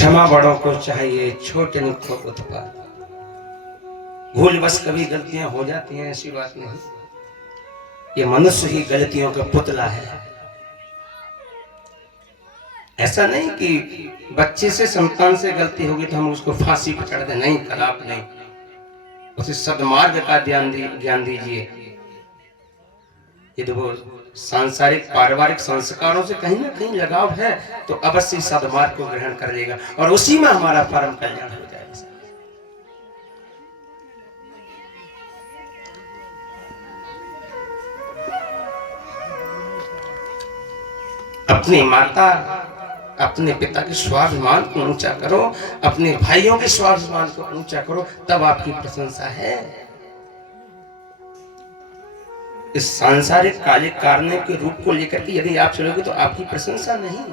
क्षमा बड़ों को चाहिए, छोटे को उत्पाद। भूल बस कभी गलतियां हो जाती हैं, ऐसी बात नहीं। ये मनुष्य ही गलतियों का पुतला है। ऐसा नहीं कि बच्चे से, संतान से गलती होगी तो हम उसको फांसी पर चढ़ दें, नहीं, कदाप नहीं। उसे सद्मार्ग का ज्ञान दीजिए। यदि वो सांसारिक पारिवारिक संस्कारों से कहीं ना कहीं लगाव है तो अवश्य सद्मार्ग को ग्रहण कर लेगा और उसी में हमारा परम कल्याण हो जाएगा। अपनी माता, अपने पिता के स्वाभिमान को ऊंचा करो, अपने भाइयों के स्वाभिमान को ऊंचा करो, तब आपकी प्रशंसा है। इस सांसारिक काले कारणे के रूप को लेकर के यदि आप चलोगे तो आपकी प्रशंसा नहीं।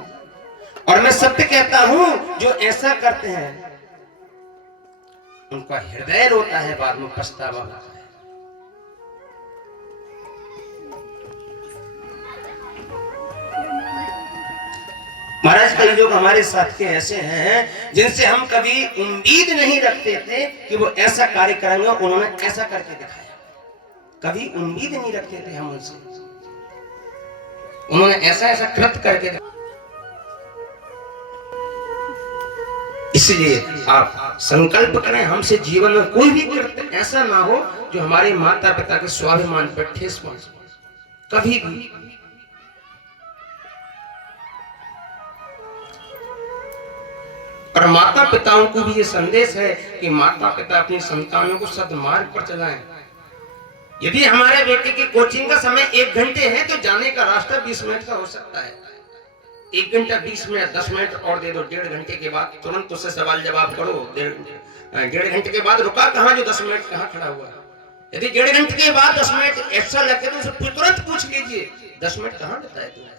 और मैं सत्य कहता हूं, जो ऐसा करते हैं उनका हृदय रोता है, बाद में पछतावा होता है। महाराज, कई लोग हमारे साथ के ऐसे हैं जिनसे हम कभी उम्मीद नहीं रखते थे कि वो ऐसा कार्य करेंगे, उन्होंने ऐसा करके दिखाया। कभी उम्मीद नहीं रखते थे हम उनसे, उन्होंने ऐसा ऐसा कृत्य करके दिखाया। इसलिए आप संकल्प करें, हमसे जीवन में कोई भी कृत्य ऐसा ना हो जो हमारे माता पिता के स्वाभिमान पर ठेस पहुंचे, कभी भी। और माता पिताओं को भी ये संदेश है कि माता पिता अपनी संतानों को सद्मार्ग पर चलाएं। यदि हमारे बेटे की कोचिंग का समय 1 घंटे है तो जाने का रास्ता 20 मिनट का हो सकता है। 1 घंटा 20 मिनट 10 मिनट और दे दो, 1.5 घंटे के बाद तुरंत उससे सवाल जवाब करो। 1.5 घंटे के बाद रुका कहाँ, जो 10 मिनट कहाँ खड़ा हुआ। यदि 1.5 घंटे के बाद 10 मिनट एक्स्ट्रा लगे तो उसे तुरंत पूछ लीजिए 10 मिनट कहाँ बताए तुम्हें।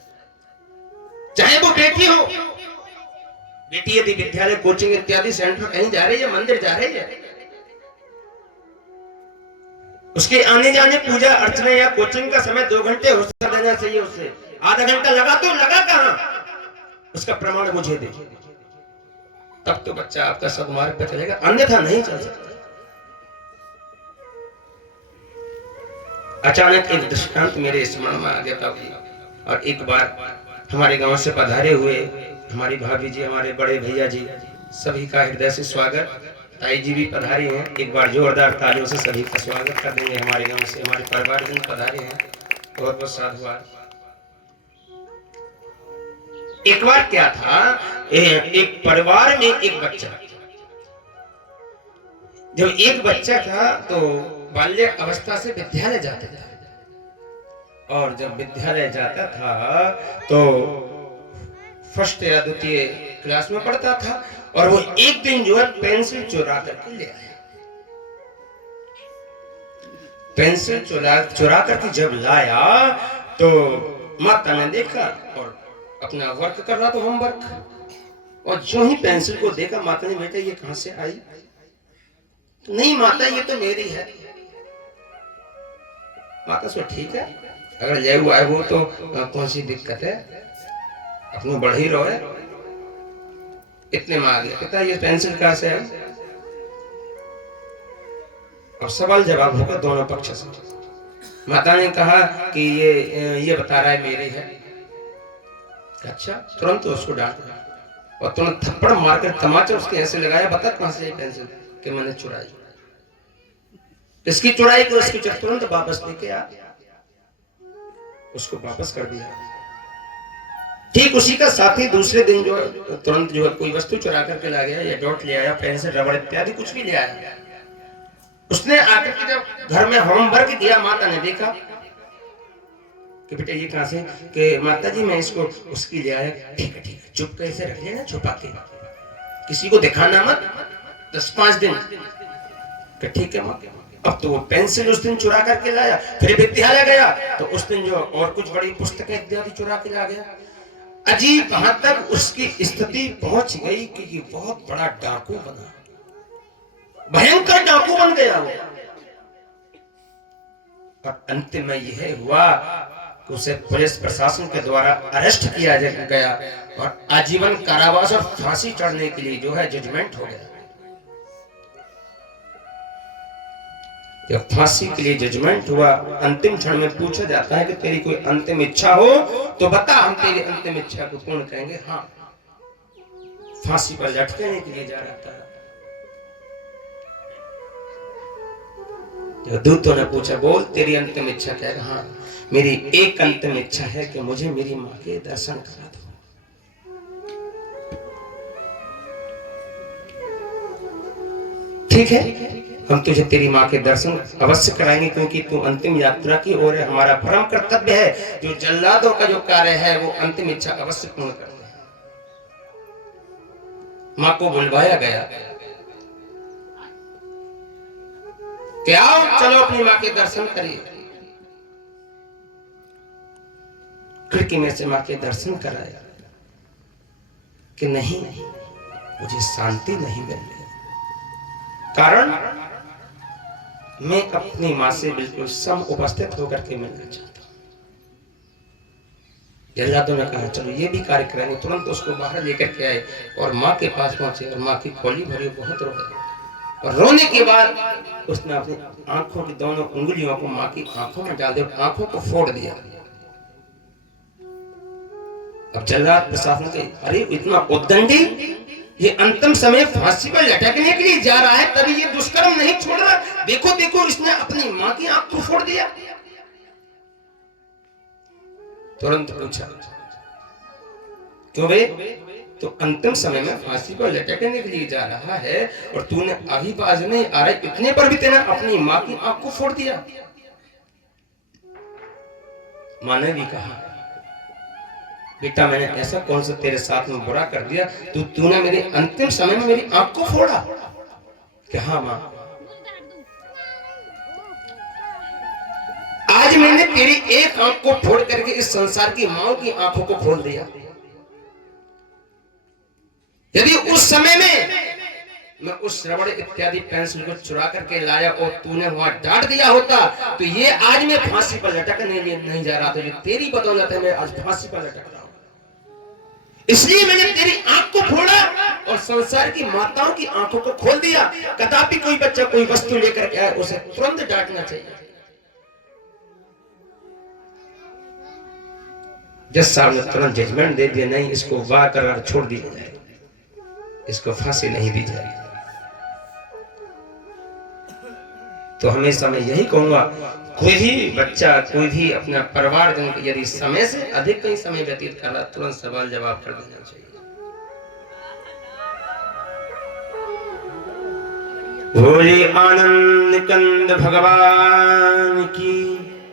चाहे वो बेटी हो, बेटी यदि विद्यालय कोचिंग इत्यादि सेंटर कहीं जा रही है, मंदिर जा रही है, उसके आने जाने पूजा अर्चना या कोचिंग का समय 2 घंटे हो देना चाहिए। उससे आधा घंटा लगा तो लगा कहां, उसका प्रमाण मुझे दे, तब तो बच्चा आपका सद्मार्ग पर चलेगा, अन्यथा नहीं चल सकता। अचानक एक दृष्टांत मेरे स्मरण में आ गया था। और एक बार हमारे गांव से पधारे हुए हमारी भाभी जी, हमारे बड़े भैया जी, सभी का हृदय से स्वागत। ताई जी भी पधारी हैं, एक बार जोरदार तालियों से सभी का स्वागत कर देंगे। हमारे गांव से हमारे परिवार जन पधारे हैं, बहुत बहुत साधुवाद। एक बार क्या था, एक परिवार में एक बच्चा, जब एक बच्चा था तो बाल्य अवस्था से विद्यालय जाता था। और जब विद्यालय जाता था तो फर्स्ट या द्वितीय क्लास में पढ़ता था। और वो एक दिन जो है पेंसिल चुरा करके ले आया। पेंसिल चुरा करके जब लाया तो माता ने देखा और अपना वर्क कर रहा था, होमवर्क। और जो ही पेंसिल को देखा, माता ने, बेटा ये कहां से आई? तो नहीं माता, ये तो मेरी है। माता सो ठीक है, अगर ले हुआ है वो तो कौन सी दिक्कत है, अपने बढ़ ही रहो है। इतने में आ गया, पिता ये पेंसिल कहां से है? अब सवाल जवाब होगा दोनों पक्ष से। माता ने कहा कि ये बता रहा है मेरी है। अच्छा, तुरंत उसको डांटा और तुरंत थप्पड़ मारकर तमाचा उसके ऐसे लगाया, बता कहां से पेंसिल? कि मैंने चुराई। इसकी चुराई को उसकी तुरंत वापस लेके आ, उसको वापस कर दिया। ठीक उसी का साथी दूसरे दिन जो है तुरंत जो है कोई वस्तु चुरा करके ला गया, या डॉट ले आया, पेंसिल रबड़ इत्यादि कुछ भी ले आया। उसने आकर के जब घर में होमवर्क किया, माता ने देखा कि बेटा ये कहां से? कि माता जी मैं इसको उसकी ले आया। ठीक है ठीक है, चुप कैसे रख लेना, छुपा के, किसी को दिखाना मत, 10-5 दिन। ठीक है माँ। अब तो वो पेंसिल उस दिन चुरा करके लाया, फिर विद्यालय गया तो उस दिन जो और कुछ बड़ी पुस्तकें इत्यादि चुरा के ला गया। अजीब, वहां तक उसकी स्थिति पहुंच गई कि ये बहुत बड़ा डाकू बना, भयंकर डाकू बन गया वो। और अंत में यह हुआ उसे पुलिस प्रशासन के द्वारा अरेस्ट किया गया और आजीवन कारावास और फांसी चढ़ने के लिए जो है जजमेंट हो गया। जब फांसी के लिए जजमेंट हुआ, अंतिम क्षण में पूछा जाता है कि तेरी कोई अंतिम इच्छा हो तो बता, हम तेरी अंतिम इच्छा को पूर्ण करेंगे। हाँ, फांसी पर लटकने के लिए जा रहा था। दूतों ने पूछा, बोल तेरी अंतिम इच्छा क्या है? हाँ, मेरी एक अंतिम इच्छा है कि मुझे मेरी माँ के दर्शन करा दो। ठीक है, हम तुझे तेरी माँ के दर्शन अवश्य कराएंगे, क्योंकि तू अंतिम यात्रा की ओर है। हमारा परम कर्तव्य है, जो जल्लादों का जो कार्य है वो अंतिम इच्छा अवश्य पूर्ण करना है। माँ को बुलवाया गया कि आओ चलो अपनी माँ के दर्शन करिए। खिड़की में से माँ के दर्शन कराया कि नहीं, मुझे शांति नहीं मिल रही। कारण मैं अपनी माँ से बिल्कुल सम उपस्थित होकर के मिलना चाहता हूँ। जल्लादों ने कहा चलो ये भी कार्य कराएंगे। तुरंत उसको बाहर लेकर के आए और माँ के पास पहुंचे और माँ की खोली भरी, बहुत रोया। और रोने के बाद उसने अपनी आंखों की दोनों उंगलियों को माँ की आंखों में डाल दिया, आंखों को फोड़ दिया। अब जल्लाद प्रशासन के, अरे इतना उद्दंडी, ये अंतिम समय फांसी पर लटकने के लिए जा रहा है, तभी ये दुष्कर्म नहीं छोड़ रहा। देखो देखो, इसने अपनी माँ की आंख को फोड़ दिया। तुरंत पूछा, क्यों बे, तो अंतिम समय में फांसी पर लटकने के लिए जा रहा है और तूने अभी बाज नहीं आ रहा, इतने पर भी तेने अपनी माँ की आंख को फोड़ दिया। माँ ने भी कहा, बेटा मैंने ऐसा कौन सा तेरे साथ में बुरा कर दिया, तूने मेरे अंतिम समय में मेरी आंख को फोड़ा? कि हाँ माँ, आज मैंने तेरी एक आंख को फोड़ करके इस संसार की माओ की आंखों को खोल दिया। यदि उस समय में मैं उस श्रवण इत्यादि पेंसिल को चुरा करके लाया और तूने वहां डांट दिया होता, तो ये आज मैं फांसी पर लटकने नहीं जा रहा था। जो तेरी बदौलत है मैं आज फांसी पर लटक रहा हूं। इसलिए मैंने तेरी आंख को फोड़ा और संसार की माताओं की आंखों को खोल दिया। कदापि कोई बच्चा कोई वस्तु लेकर के आए, उसे तुरंत डांटना चाहिए। जज साहब ने तुरंत जजमेंट दे दिया, नहीं इसको वाह करार छोड़ दिया जाए, इसको फांसी नहीं दी जाएगी। तो हमेशा मैं यही कहूंगा, कोई भी बच्चा, कोई भी अपना परिवारजन यदि समय से अधिक कहीं समय व्यतीत कर रहा, तुरंत सवाल जवाब कर देना चाहिए। बोले आनंद कंद भगवान की।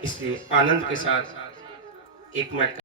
इसलिए आनंद के साथ एक मिनट